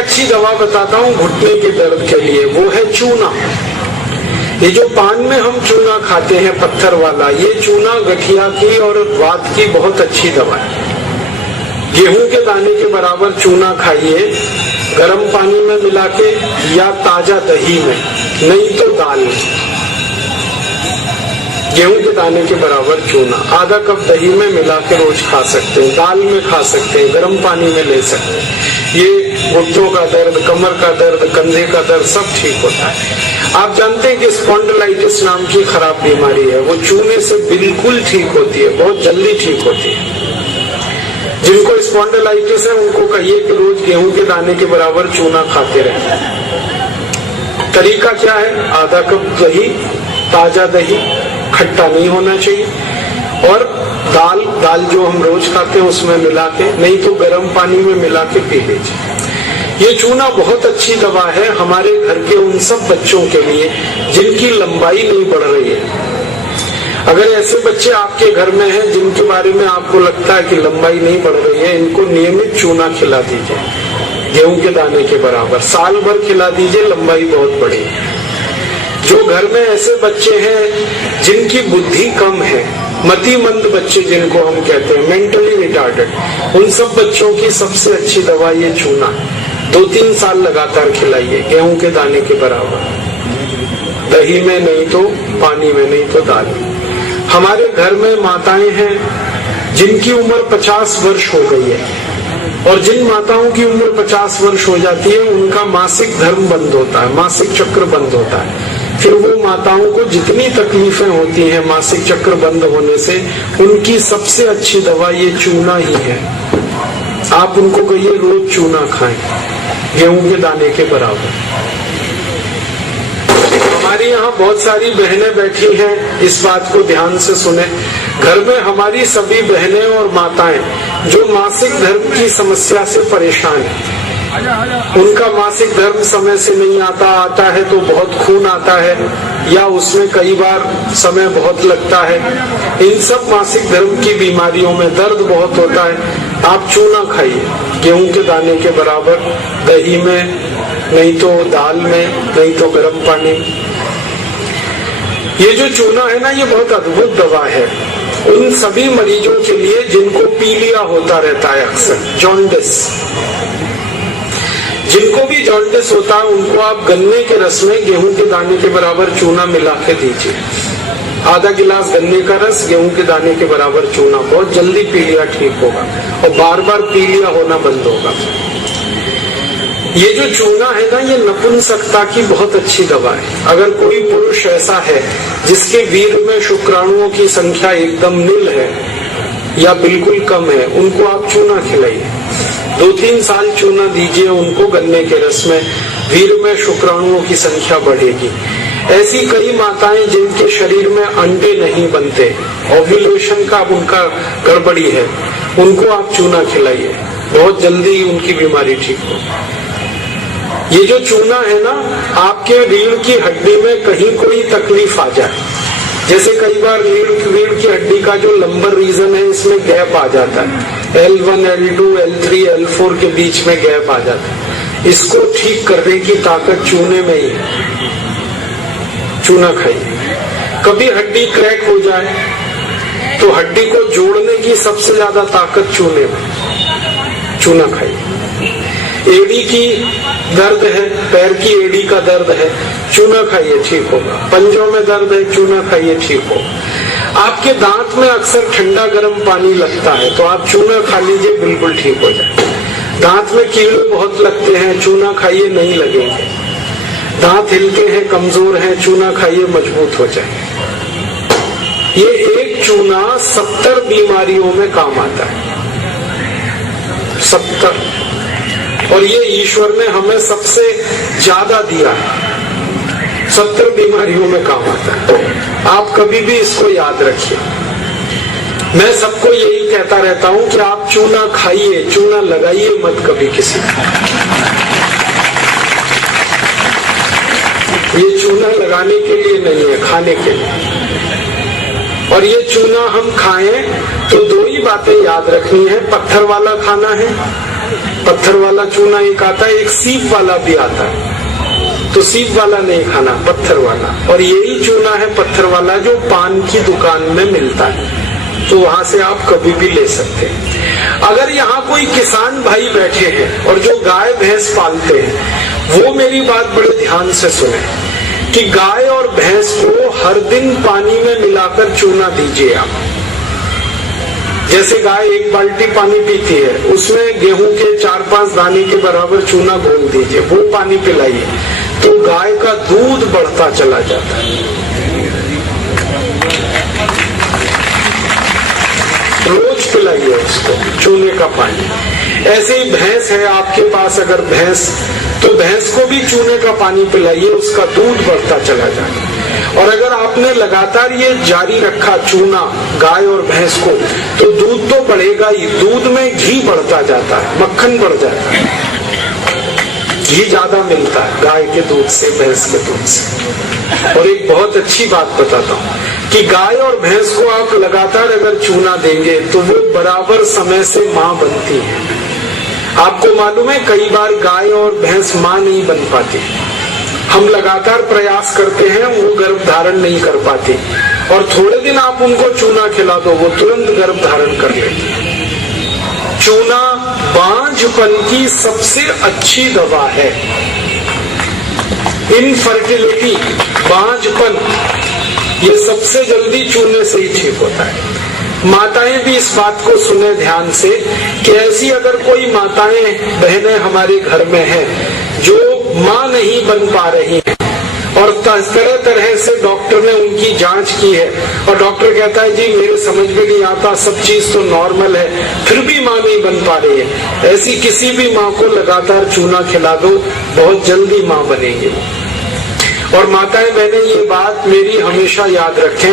अच्छी दवा बताता हूँ घुटने के दर्द के लिए, वो है चूना। ये जो पान में हम चूना खाते हैं पत्थर वाला, ये चूना गठिया की और वात की बहुत अच्छी दवा है। गेहूं के दाने के बराबर चूना खाइए, गर्म पानी में मिला के या ताजा दही में, नहीं तो दाल में। गेहूं के दाने के बराबर चूना आधा कप दही में मिला के रोज खा सकते हैं, दाल में खा सकते हैं, गर्म पानी में ले सकते हैं। ये घुटनों का दर्द, कमर का दर्द, कंधे का दर्द सब ठीक होता है। आप जानते हैं कि स्पॉन्डिलाइटिस नाम की खराब बीमारी है, वो चूने से बिल्कुल ठीक होती है, बहुत जल्दी ठीक होती है। जिनको स्पॉन्डिलाइटिस है उनको कहिए कि रोज गेहूं के दाने के बराबर चूना खाते रहे। तरीका क्या है? आधा कप दही, ताजा दही, खट्टा नहीं होना चाहिए, और दाल जो हम रोज खाते हैं उसमें मिला के, नहीं तो गर्म पानी में मिला के पी लीजिए। ये चूना बहुत अच्छी दवा है हमारे घर के उन सब बच्चों के लिए जिनकी लंबाई नहीं बढ़ रही है। अगर ऐसे बच्चे आपके घर में हैं जिनके बारे में आपको लगता है कि लंबाई नहीं बढ़ रही है, इनको नियमित चूना खिला दीजिए गेहूं के दाने के बराबर, साल भर खिला दीजिए, लंबाई बहुत बढ़ी। जो घर में ऐसे बच्चे हैं जिनकी बुद्धि कम है, मतिमंद बच्चे जिनको हम कहते हैं, मेंटली रिटार्डेड, उन सब बच्चों की सबसे अच्छी दवा ये चूना। 2-3 साल लगातार खिलाइए गेहूं के दाने के बराबर, दही में नहीं तो पानी में, नहीं तो दाल में। हमारे घर में माताएं हैं जिनकी उम्र 50 वर्ष हो गई है, और जिन माताओं की उम्र 50 वर्ष हो जाती है उनका मासिक धर्म बंद होता है, मासिक चक्र बंद होता है। फिर वो माताओं को जितनी तकलीफें होती हैं मासिक चक्र बंद होने से, उनकी सबसे अच्छी दवा ये चूना ही है। आप उनको कहिए रोज चूना खाएं गेहूं के दाने के बराबर। हमारी यहाँ बहुत सारी बहनें बैठी हैं, इस बात को ध्यान से सुने। घर में हमारी सभी बहनें और माताएं जो मासिक धर्म की समस्या से परेशान हैं, उनका मासिक धर्म समय से नहीं आता है तो बहुत खून आता है, या उसमें कई बार समय बहुत लगता है। इन सब मासिक धर्म की बीमारियों में दर्द बहुत होता है। आप चूना खाइए गेहूं के दाने के बराबर, दही में, नहीं तो दाल में, नहीं तो गर्म पानी में। ये जो चूना है ना, ये बहुत अद्भुत दवा है उन सभी मरीजों के लिए जिनको पीलिया होता रहता है, अक्सर जॉन्डिस। जिनको भी जॉन्डिस होता है उनको आप गन्ने के रस में गेहूं के दाने के बराबर चूना मिला के दीजिए। आधा गिलास गन्ने का रस, गेहूं के दाने के बराबर चूना, बहुत जल्दी पीलिया ठीक होगा और बार बार पीलिया होना बंद होगा। ये जो चूना है ना, ये नपुंसकता की बहुत अच्छी दवा है। अगर कोई पुरुष ऐसा है जिसके वीर्य में शुक्राणुओं की संख्या एकदम नील है या बिल्कुल कम है, उनको आप चूना खिलाइए। 2-3 साल चूना दीजिए उनको गन्ने के रस में, वीर्य में शुक्राणुओं की संख्या बढ़ेगी। ऐसी कई माताएं जिनके शरीर में अंडे नहीं बनते, ओव्यूलेशन का उनका गड़बड़ी है, उनको आप चूना खिलाइए, बहुत जल्दी उनकी बीमारी ठीक हो। ये जो चूना है ना, आपके रीढ़ की हड्डी में कहीं कोई तकलीफ आ जाए, जैसे कई बार रीढ़ की हड्डी का जो लंबर रीजन है इसमें गैप आ जाता है, L1, L2, L3, L4 के बीच में गैप आ जाता है, इसको ठीक करने की ताकत चूने में ही है। चूना खाइए। कभी हड्डी क्रैक हो जाए तो हड्डी को जोड़ने की सबसे ज्यादा ताकत चूने में, चूना खाइए। एड़ी की दर्द है, पैर की एड़ी का दर्द है, चूना खाइए, ठीक होगा। पंजों में दर्द है, चूना खाइए, ठीक होगा। आपके दांत में अक्सर ठंडा गर्म पानी लगता है तो आप चूना खा लीजिए, बिल्कुल ठीक हो जाए। दांत में कीड़े बहुत लगते हैं, चूना खाइए, नहीं लगेंगे। दांत हिलते हैं, कमजोर हैं, चूना खाइए, मजबूत हो जाए। ये एक चूना 70 बीमारियों में काम आता है, 70। और ये ईश्वर ने हमें सबसे ज्यादा दिया है, 70 बीमारियों में काम आता है। आप कभी भी इसको याद रखिए। मैं सबको यही कहता रहता हूं कि आप चूना खाइए, चूना लगाइए मत कभी किसी को। ये चूना लगाने के लिए नहीं है, खाने के लिए। और ये चूना हम खाएं तो 2 ही बातें याद रखनी है, पत्थर वाला खाना है पत्थर वाला चूना एक आता है, एक सीप वाला भी आता है। तो सीप वाला नहीं खाना, पत्थर वाला। और यही चूना है पत्थर वाला जो पान की दुकान में मिलता है, तो वहां से आप कभी भी ले सकते हैं। अगर यहाँ कोई किसान भाई बैठे हैं और जो गाय भैंस पालते हैं, वो मेरी बात बड़े ध्यान से सुने कि गाय और भैंस को हर दिन पानी में मिलाकर चूना दीजिए आप। जैसे गाय एक बाल्टी पानी पीती है, उसमें गेहूं के 4-5 दाने के बराबर चूना घोल दीजिए, वो पानी पिलाइए, तो गाय का दूध बढ़ता चला जाता है। रोज पिलाइए उसको चूने का पानी। ऐसे ही भैंस है आपके पास, अगर भैंस, तो भैंस को भी चूने का पानी पिलाइए, उसका दूध बढ़ता चला जाएगा। और अगर आपने लगातार ये जारी रखा चूना गाय और भैंस को, तो दूध तो बढ़ेगा ही, दूध में घी बढ़ता जाता है, मक्खन बढ़ जाता है, घी ज्यादा मिलता है गाय के दूध से, भैंस के दूध से। और एक बहुत अच्छी बात बताता हूँ कि गाय और भैंस को आप लगातार अगर चूना देंगे तो वो बराबर समय से माँ बनती है। आपको मालूम है कई बार गाय और भैंस माँ नहीं बन पाती, हम लगातार प्रयास करते हैं, वो गर्भ धारण नहीं कर पाती, और थोड़े दिन आप उनको चूना खिला दो, वो तुरंत गर्भ धारण कर लेती है। चूना बांझपन की सबसे अच्छी दवा है। इनफर्टिलिटी, बांझपन, ये सबसे जल्दी चूने से ही ठीक होता है। माताएं भी इस बात को सुने ध्यान से कि ऐसी अगर कोई माताएं बहनें हमारे घर में हैं जो मां नहीं बन पा रही हैं, और तरह तरह से डॉक्टर ने उनकी जांच की है, और डॉक्टर कहता है जी मेरे समझ में नहीं आता, सब चीज तो नॉर्मल है, फिर भी मां नहीं बन पा रही है, ऐसी किसी भी माँ को लगातार चूना खिला दो, बहुत जल्दी माँ बनेगी। और माताएं बहनें ये बात मेरी हमेशा याद रखें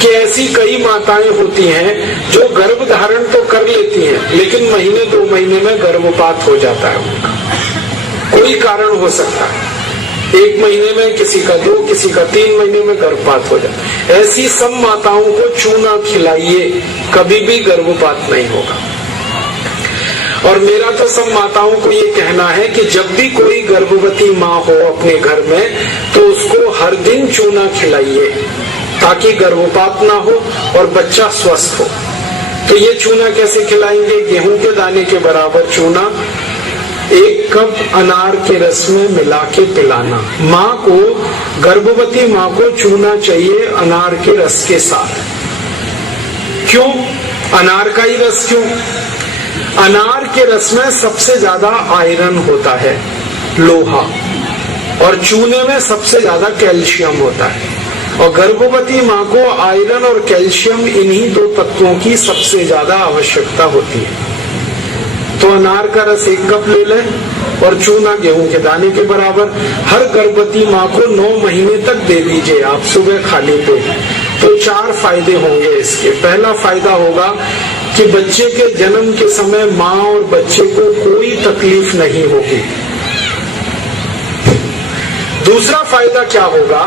कि ऐसी कई माताएं होती हैं जो गर्भ धारण तो कर लेती हैं, लेकिन महीने 2 महीने में गर्भपात हो जाता है उनका, कोई कारण हो सकता है, 1 महीने में, किसी का 2, किसी का 3 महीने में गर्भपात हो जाता है। ऐसी सब माताओं को चूना खिलाइए, कभी भी गर्भपात नहीं होगा। और मेरा तो सब माताओं को ये कहना है कि जब भी कोई गर्भवती माँ हो अपने घर में, तो उसको हर दिन चूना खिलाइए ताकि गर्भपात ना हो और बच्चा स्वस्थ हो। तो ये चूना कैसे खिलाएंगे? गेहूं के दाने के बराबर चूना 1 कप अनार के रस में मिला के पिलाना। माँ को, गर्भवती माँ को चूना चाहिए अनार के रस के साथ। क्यों अनार का ही रस? क्यों? अनार के रस में सबसे ज्यादा आयरन होता है, लोहा, और चूने में सबसे ज्यादा कैल्शियम होता है। और गर्भवती माँ को आयरन और कैल्शियम, इन्हीं 2 तत्वों की सबसे ज्यादा आवश्यकता होती है। तो अनार का रस 1 कप ले लें और चूना गेहूं के दाने के बराबर हर गर्भवती माँ को 9 महीने तक दे दीजिए आप, सुबह खाली पेट। तो 4 फायदे होंगे इसके। पहला फायदा होगा कि बच्चे के जन्म के समय माँ और बच्चे को कोई तकलीफ नहीं होगी। दूसरा फायदा क्या होगा?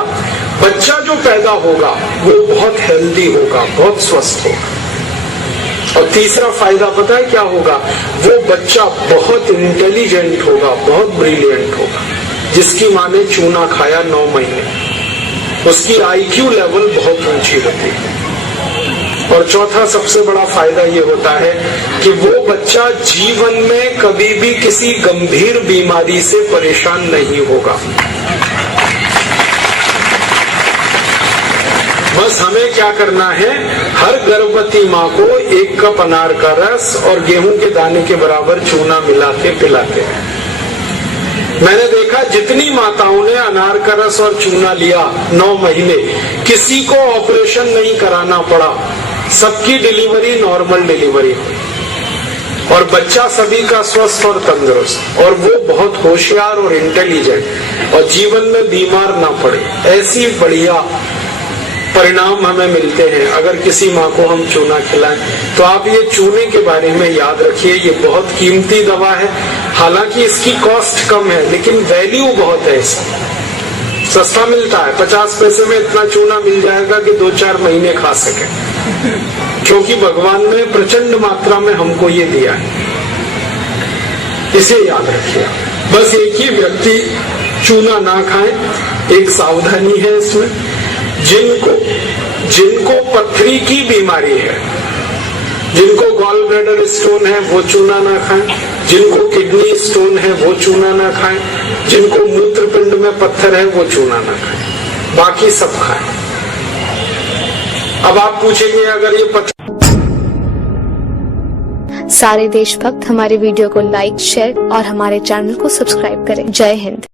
बच्चा जो पैदा होगा वो बहुत हेल्दी होगा, बहुत स्वस्थ होगा। और तीसरा फायदा पता है क्या होगा? वो बच्चा बहुत इंटेलिजेंट होगा, बहुत ब्रिलियंट होगा। जिसकी माँ ने चूना खाया 9 महीने, उसकी IQ लेवल बहुत ऊंची होती है। और चौथा सबसे बड़ा फायदा ये होता है कि वो बच्चा जीवन में कभी भी किसी गंभीर बीमारी से परेशान नहीं होगा। बस हमें क्या करना है? हर गर्भवती माँ को 1 कप अनार का रस और गेहूं के दाने के बराबर चूना मिला के पिलाते हैं। मैंने देखा जितनी माताओं ने अनार का रस और चूना लिया 9 महीने, किसी को ऑपरेशन नहीं कराना पड़ा, सबकी डिलीवरी नॉर्मल डिलीवरी हुई और बच्चा सभी का स्वस्थ और तंदुरुस्त, और वो बहुत होशियार और इंटेलिजेंट, और जीवन में बीमार ना पड़े। ऐसी बढ़िया परिणाम हमें मिलते हैं अगर किसी माँ को हम चूना खिलाएं। तो आप ये चूने के बारे में याद रखिए, ये बहुत कीमती दवा है। हालांकि इसकी कॉस्ट कम है, लेकिन वैल्यू बहुत है इसकी। सस्ता मिलता है, 50 पैसे में इतना चूना मिल जाएगा कि 2-4 महीने खा सके, क्योंकि भगवान ने प्रचंड मात्रा में हमको ये दिया है। इसे याद रखिए। बस एक ही व्यक्ति चूना ना खाए, एक सावधानी है इसमें। जिनको पथरी की बीमारी है, जिनको गॉल ब्लैडर स्टोन है, वो चूना ना खाएं। जिनको किडनी स्टोन है वो चूना ना खाएं। जिनको मूत्रपिंड में पत्थर है वो चूना ना खाएं, बाकी सब खाएं। अब आप पूछेंगे अगर ये पत्थर। सारे देशभक्त हमारे वीडियो को लाइक, शेयर और हमारे चैनल को सब्सक्राइब करें। जय हिंद।